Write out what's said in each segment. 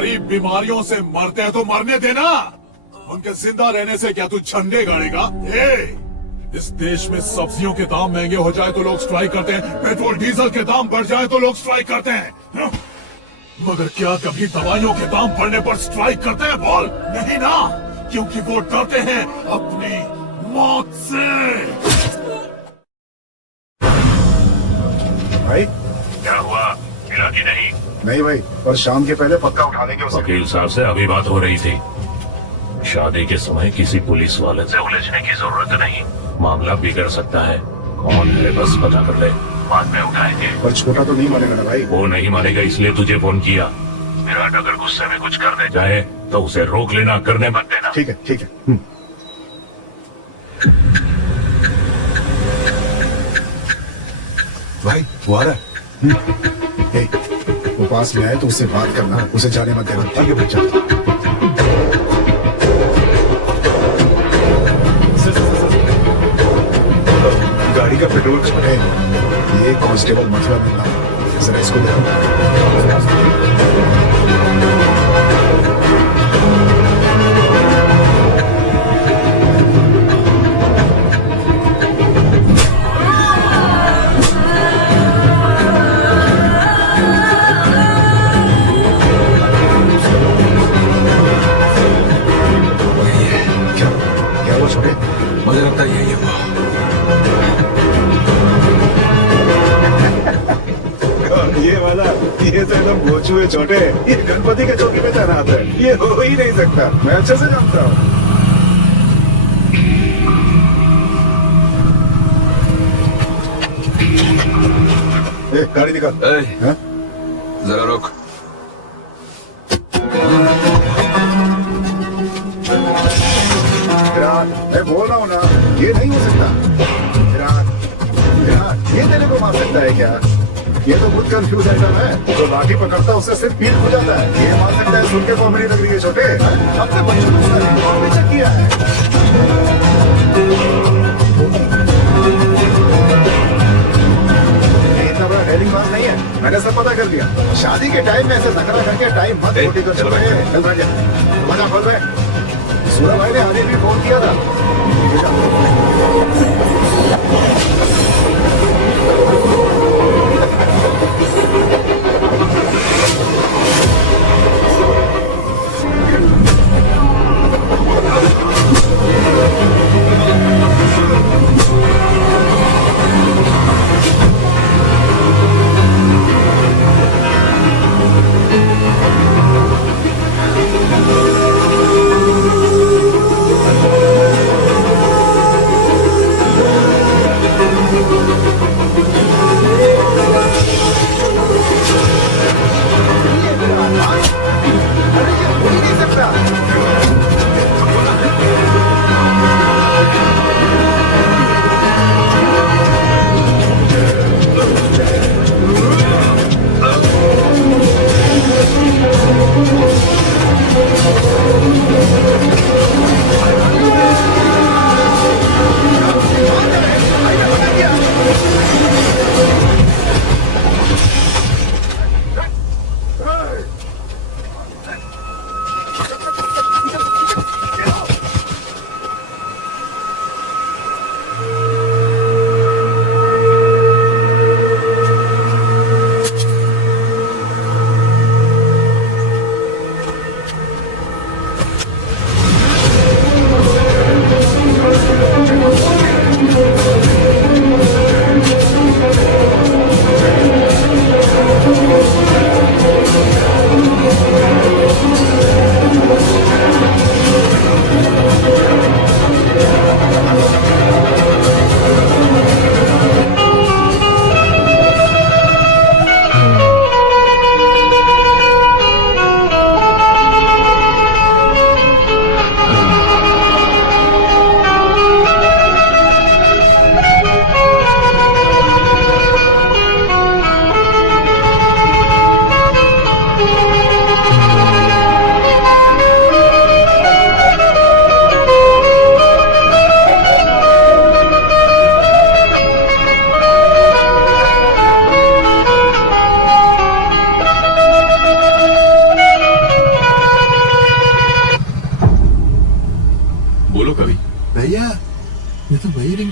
गरीब बीमारियों से मरते हैं तो मरने देना। उनके जिंदा रहने से क्या तू झंडे गाड़ेगा? इस देश में सब्जियों के दाम महंगे हो जाए तो लोग स्ट्राइक करते हैं, पेट्रोल डीजल के दाम बढ़ जाए तो लोग स्ट्राइक करते हैं, मगर क्या कभी दवाइयों के दाम बढ़ने पर स्ट्राइक करते हैं? बोल। नहीं ना, क्योंकि वो डरते हैं अपनी मौत से। भाई क्या हुआ, मिला कि नहीं? नहीं भाई, पर शाम के पहले पक्का उठा लेंगे उसे। वकील साहब से अभी बात हो रही थी। शादी के समय किसी पुलिस वाले से उलझने की जरूरत नहीं, मामला बिगड़ सकता है। कौन है बस पता कर ले, बाद में उठाएंगे। पर छोटा तो नहीं मानेगा ना भाई? वो नहीं मानेगा, इसलिए तुझे फोन किया। विराट अगर गुस्से में कुछ कर दे जाए तो उसे रोक लेना, करने मत देना। ठीक है ठीक है। भाई वो आ रहा है। वो पास में आए तो उससे बात करना, उसे जाने मत देना। ठीक है भाई, चल। गाड़ी का पेट्रोल छोड़े। ये कांस्टेबल मथुरा मिलना, जरा इसको देखो। क्या वो छोटे? मुझे लगता है यही है वो। ये वाला, ये तो एकदम भोचू है छोटे। ये गणपति के चौकी पे तैनात है, ये हो ही नहीं सकता। मैं अच्छे से जानता हूँ। गाड़ी निकाल। जरा रुक। मैं बोल रहा हूँ ना, ये नहीं हो सकता। ये तेरे को मार सकता है क्या? ये तो खुद कंफ्यूज आइटम है। जो लाठी पकड़ता है उससे सिर्फ पीठ हो जाता है। ये मार सकता है, सुन के कॉमेडी लग रही है छोटे। अपने बच्चों ने उसका रिकॉर्ड भी चेक किया है। ये इतना बड़ा डेयरिंग बात नहीं है, मैंने सब पता कर लिया। शादी के टाइम में ऐसे नखरा करके टाइम मत खोटी कर। चल मजा खोल रहे। सूरा भाई ने आगे भी फोन किया था।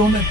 क्यों नहीं?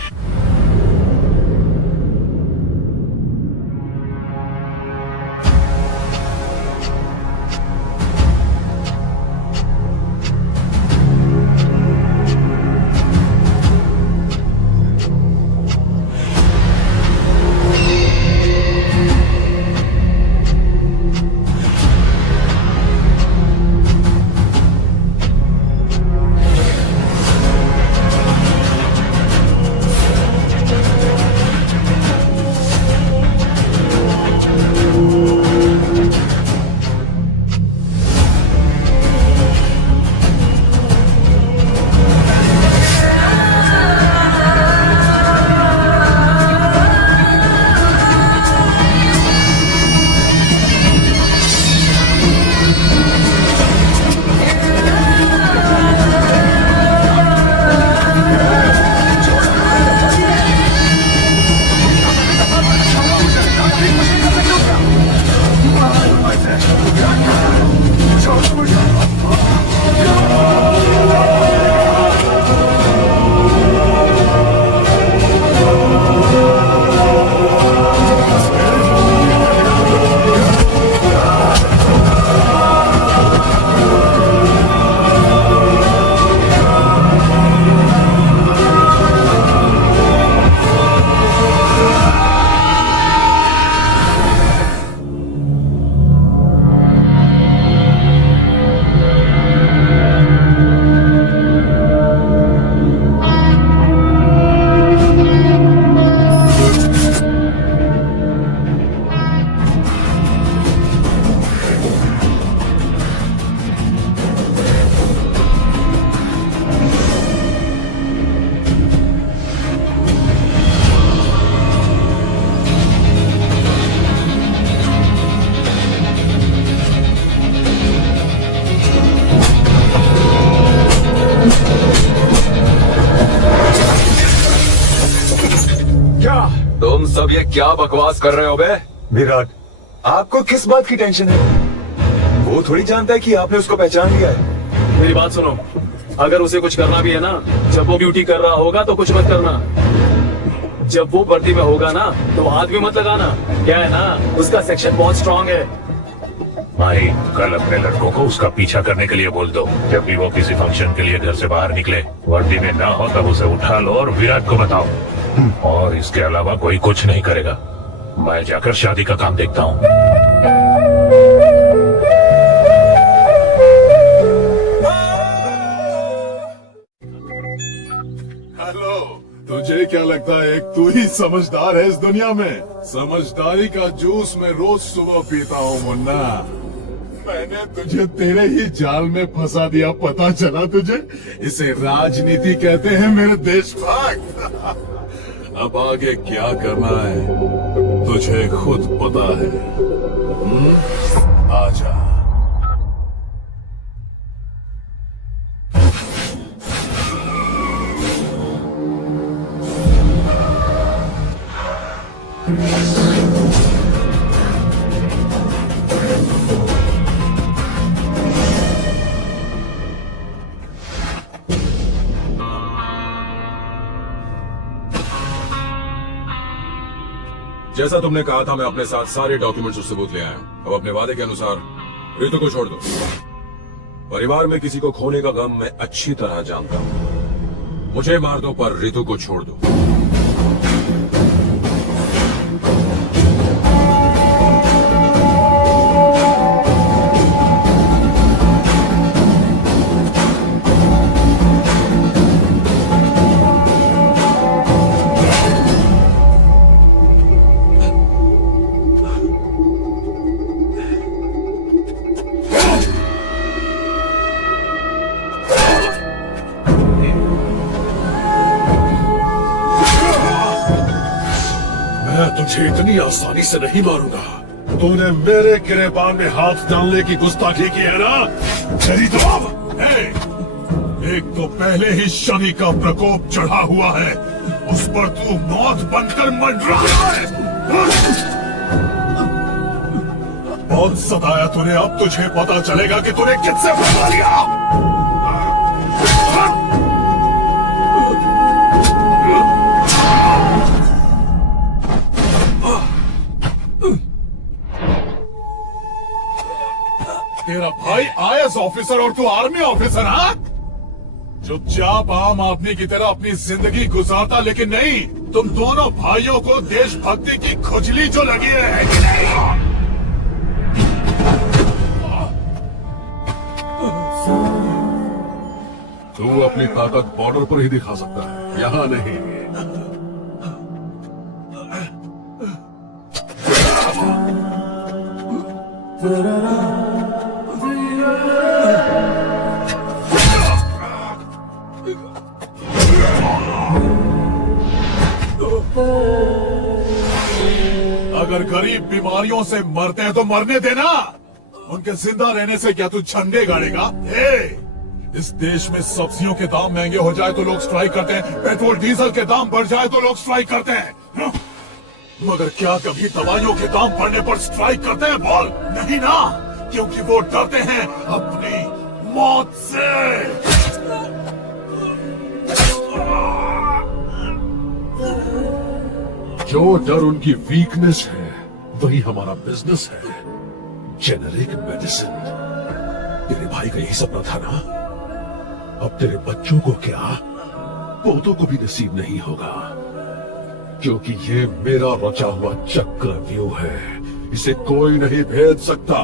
तुम सब ये क्या बकवास कर रहे हो बे? विराट, आपको किस बात की टेंशन है? वो थोड़ी जानता है कि आपने उसको पहचान लिया है। मेरी बात सुनो, अगर उसे कुछ करना भी है ना, जब वो ड्यूटी कर रहा होगा तो कुछ मत करना। जब वो वर्दी में होगा ना तो हाथ भी मत लगाना। क्या है ना, उसका सेक्शन बहुत स्ट्रांग है। भाई, कल अपने लड़कों को उसका पीछा करने के लिए बोल दो। जब भी वो किसी फंक्शन के लिए घर से बाहर निकले, वर्दी में ना हो तब उसे उठा लो और विराट को बताओ। और इसके अलावा कोई कुछ नहीं करेगा। मैं जाकर शादी का काम देखता हूँ। हेलो, तुझे क्या लगता है एक तू ही समझदार है इस दुनिया में? समझदारी का जूस मैं रोज सुबह पीता हूँ मुन्ना। मैंने तुझे तेरे ही जाल में फंसा दिया, पता चला तुझे? इसे राजनीति कहते हैं मेरे देशभक्त। अब आगे क्या करना है तुझे खुद पता है। आजा। जैसा तुमने कहा था, मैं अपने साथ सारे डॉक्यूमेंट्स और सबूत ले आया हूं। अब अपने वादे के अनुसार रितु को छोड़ दो। परिवार में किसी को खोने का गम मैं अच्छी तरह जानता हूं। मुझे मार दो पर रितु को छोड़ दो। तुझे इतनी आसानी से नहीं मारूंगा। तूने मेरे गिरेबान में हाथ डालने की गुस्ताखी की है ना? तेरी जवाब है। एक तो पहले ही शनि का प्रकोप चढ़ा हुआ है, उस पर तू मौत बनकर मंडरा रहा है। बहुत सताया तूने, अब तुझे पता चलेगा कि तूने किससे बदला लिया। मेरा भाई आईएएस ऑफिसर और तू आर्मी ऑफिसर, हाँ? चुपचाप आम आदमी की तरह अपनी जिंदगी गुजारता, लेकिन नहीं, तुम दोनों भाइयों को देशभक्ति की खुजली जो लगी है कि नहीं? तू अपनी ताकत बॉर्डर पर ही दिखा सकता है, यहाँ नहीं। अगर गरीब बीमारियों से मरते हैं तो मरने देना, उनके जिंदा रहने से क्या तू झंडे गाड़ेगा? इस देश में सब्जियों के दाम महंगे हो जाए तो लोग स्ट्राइक करते हैं, पेट्रोल डीजल के दाम बढ़ जाए तो लोग स्ट्राइक करते हैं, मगर क्या कभी दवाइयों के दाम बढ़ने पर स्ट्राइक करते हैं? बोल, नहीं ना, क्योंकि वो डरते हैं अपनी मौत से। जो डर उनकी वीकनेस है वही हमारा बिजनेस है, जेनेरिक मेडिसिन। तेरे भाई का यही सपना था ना? अब तेरे बच्चों को क्या, पोतों को भी नसीब नहीं होगा, क्योंकि ये मेरा रचा हुआ चक्रव्यूह है, इसे कोई नहीं भेद सकता।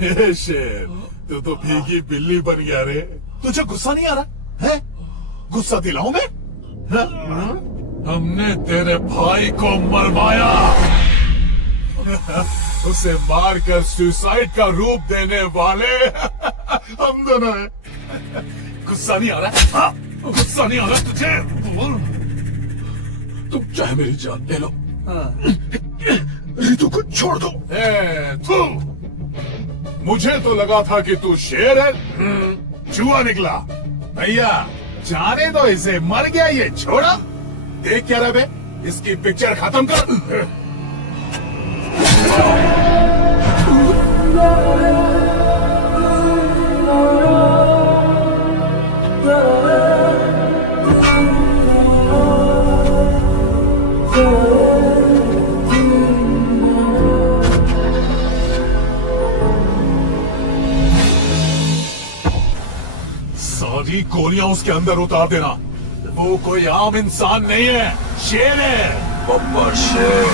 हे शेर, तू तो भीगी बिल्ली बन गया रे। तुझे गुस्सा नहीं आ रहा है? गुस्सा दिलाऊं मैं? हमने तेरे भाई को मरवाया, उसे मारकर सुसाइड का रूप देने वाले हम दोनों हैं। गुस्सा नहीं आ रहा? हाँ? गुस्सा नहीं आ रहा तुझे? बोल। तुम चाहे मेरी जान ले लो, रितु को छोड़ दो। तू, मुझे तो लगा था कि तू शेर है, चूहा निकला। भैया जाने दो इसे, मर गया ये, छोड़ा। देख क्या रहा बे, इसकी पिक्चर खत्म कर। सारी गोलियां उसके अंदर उतार देना। वो कोई आम इंसान नहीं है, शेर है। बब्बर शेर।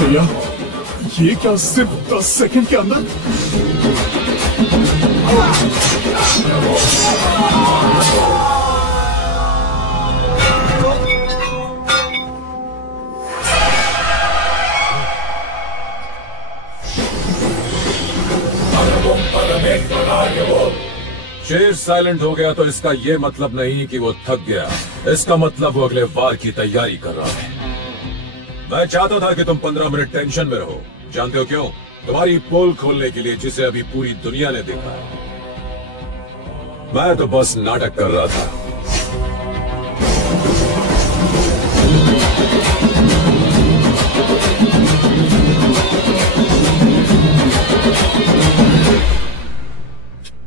भैया ये क्या सिर्फ 10 सेकंड के अंदर? शेर साइलेंट हो गया तो इसका ये मतलब नहीं कि वो थक गया, इसका मतलब वो अगले वार की तैयारी कर रहा है। मैं चाहता था कि तुम 15 मिनट टेंशन में रहो। जानते हो क्यों? तुम्हारी पोल खोलने के लिए, जिसे अभी पूरी दुनिया ने देखा है। मैं तो बस नाटक कर रहा था।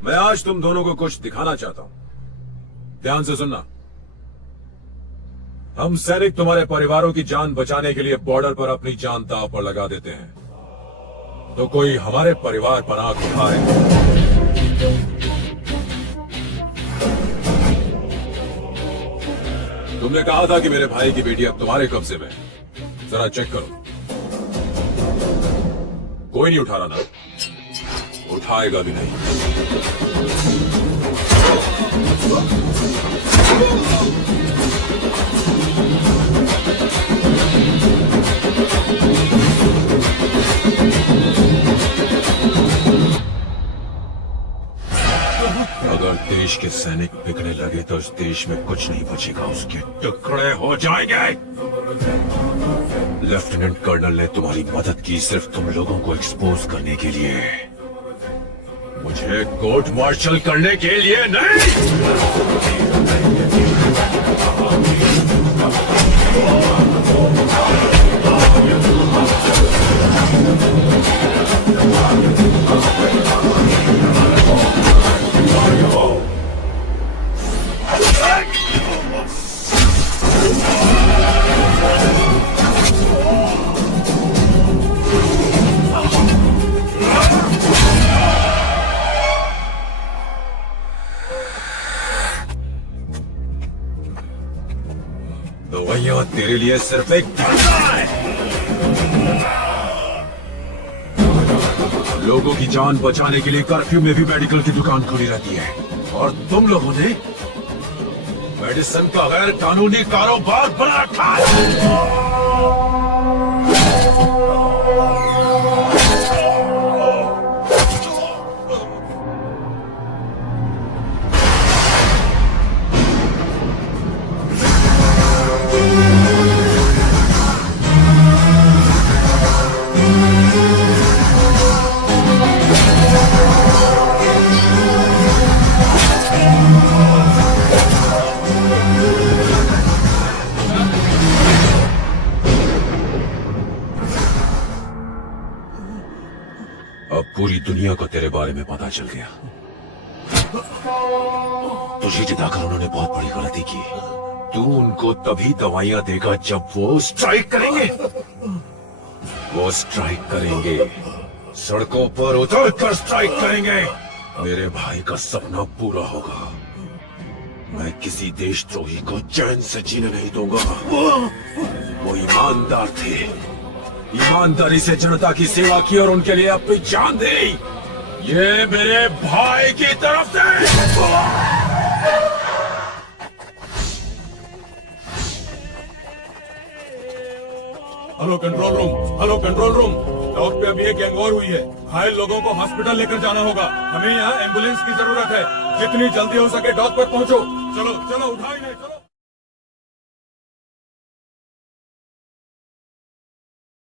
मैं आज तुम दोनों को कुछ दिखाना चाहता हूं, ध्यान से सुनना। हम सैनिक तुम्हारे परिवारों की जान बचाने के लिए बॉर्डर पर अपनी जान दांव पर लगा देते हैं, तो कोई हमारे परिवार पर आंख उठाए। तुमने कहा था कि मेरे भाई की बेटी अब तुम्हारे कब्जे में, जरा चेक करो। कोई नहीं उठा रहा ना? उठाएगा भी नहीं। अगर देश के सैनिक बिकने लगे तो इस देश में कुछ नहीं बचेगा, उसके टुकड़े हो जाएंगे। लेफ्टिनेंट कर्नल ने तुम्हारी मदद की सिर्फ तुम लोगों को एक्सपोज करने के लिए, मुझे कोर्ट मार्शल करने के लिए नहीं। दवाइयां तेरे लिए सिर्फ एक धंधा है। लोगों की जान बचाने के लिए कर्फ्यू में भी मेडिकल की दुकान खुली रहती है, और तुम लोगों ने मेडिसिन का गैर कानूनी कारोबार बना रखा है। अब पूरी दुनिया को तेरे बारे में पता चल गया। तुझे जिताकर उन्होंने बहुत बड़ी गलती की। तू उनको तभी दवाइयां देगा जब वो स्ट्राइक करेंगे। वो स्ट्राइक करेंगे, सड़कों पर उतर कर स्ट्राइक करेंगे। मेरे भाई का सपना पूरा होगा। मैं किसी देशद्रोही को चैन से जीने नहीं दूंगा। वो ईमानदार थे, ईमानदारी से जनता की सेवा की और उनके लिए अपनी जान दी। ये मेरे भाई की तरफ से। Hello control room, hello control room. Dock पे अभी एक गैंग वॉर हुई है। घायल लोगों को हॉस्पिटल लेकर जाना होगा। हमें यहाँ एम्बुलेंस की जरूरत है। जितनी जल्दी हो सके डॉक पर पहुँचो। चलो चलो, उठाओ इन्हें, चलो।